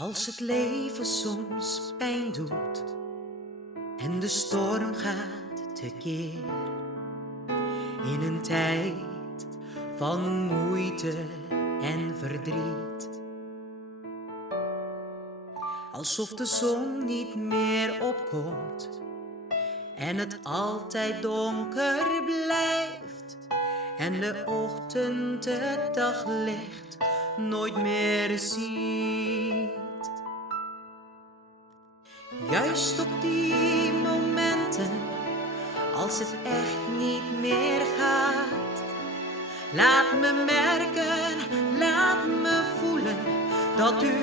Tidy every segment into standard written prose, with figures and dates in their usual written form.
Als het leven soms pijn doet en de storm gaat tekeer, in een tijd van moeite en verdriet, alsof de zon niet meer opkomt en het altijd donker blijft en de ochtend het daglicht nooit meer ziet. Juist op die momenten, als het echt niet meer gaat, laat me merken, laat me voelen dat u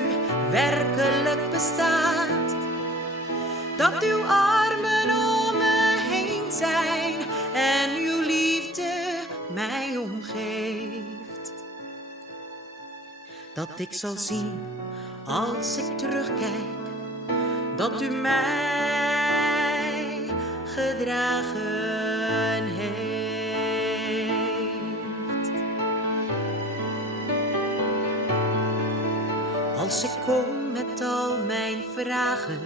werkelijk bestaat. Dat uw armen om me heen zijn en uw liefde mij omgeeft. Dat ik zal zien als ik terugkijk, dat u mij gedragen heeft. Als ik kom met al mijn vragen,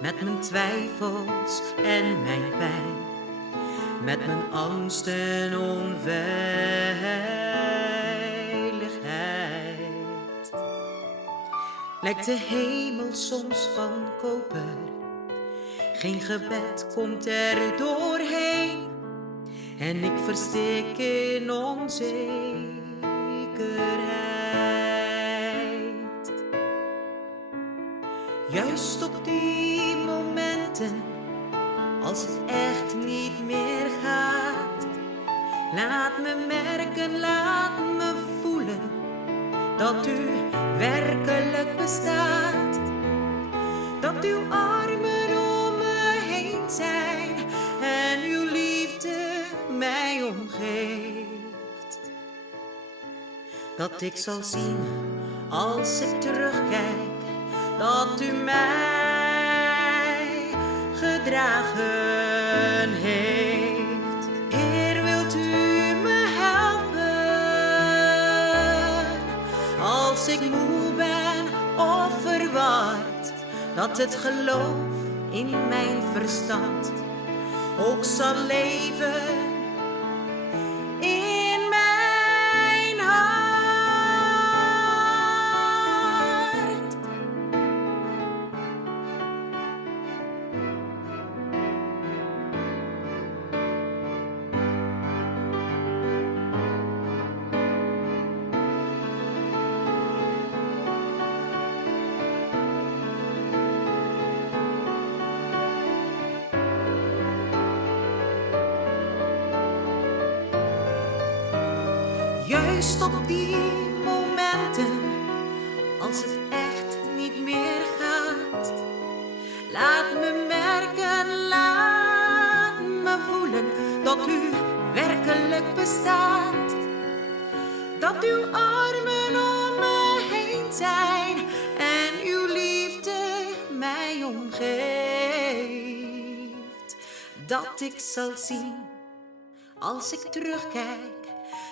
met mijn twijfels en mijn pijn, met mijn angst en onveiligheid, lijkt de hemel soms van koper. Geen gebed komt er doorheen en ik verstik in onzekerheid. Juist op die momenten, als het echt niet meer gaat, laat me merken, laat me voelen dat u werkelijk bestaat. Dat uw armen om me heen zijn en uw liefde mij omgeeft. Dat ik zal zien als ik terugkijk, dat u mij gedragen heeft. Heer, wilt u me helpen als ik moe ben of verward, dat het geloof in mijn verstand ook zal leven in mijn hart. Juist op die momenten, als het echt niet meer gaat, laat me merken, laat me voelen dat u werkelijk bestaat. Dat uw armen om me heen zijn en uw liefde mij omgeeft. Dat ik zal zien als ik terugkijk,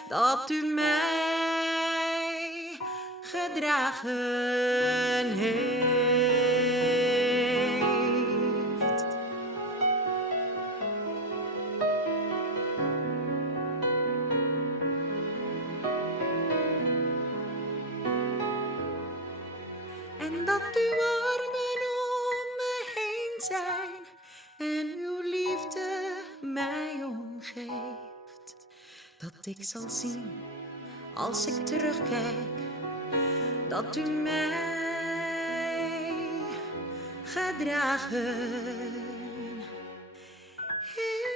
dat u mij gedragen heeft. En dat uw armen om me heen zijn en uw liefde mij omgeeft. Dat ik zal zien als ik terugkijk, dat u mij gedragen heeft.